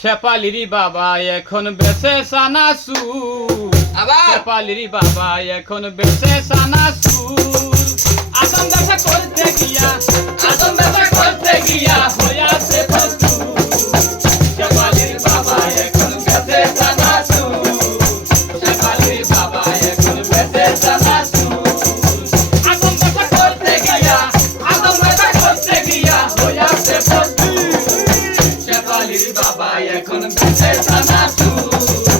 শেফালির বাবা এখন বেঁচে সানাসুর, শেফালির বাবা এখন বেঁচে সানাসুর। আদম ব্যবসা করতে গিয়া, আদম ব্যবসা করতে গিয়া হইয়াছে ফতুর। শেফালির বাবা এখন বেঁচে সানাসুর, শেফালির বাবা এখন বেঁচে সানাসুর। আদম ব্যবসা করতে গিয়া, আদম ব্যবসা করতে গিয়া হইয়াছে ফতুর। শেফালির বাবা এখন বেঁচে সানাসুর।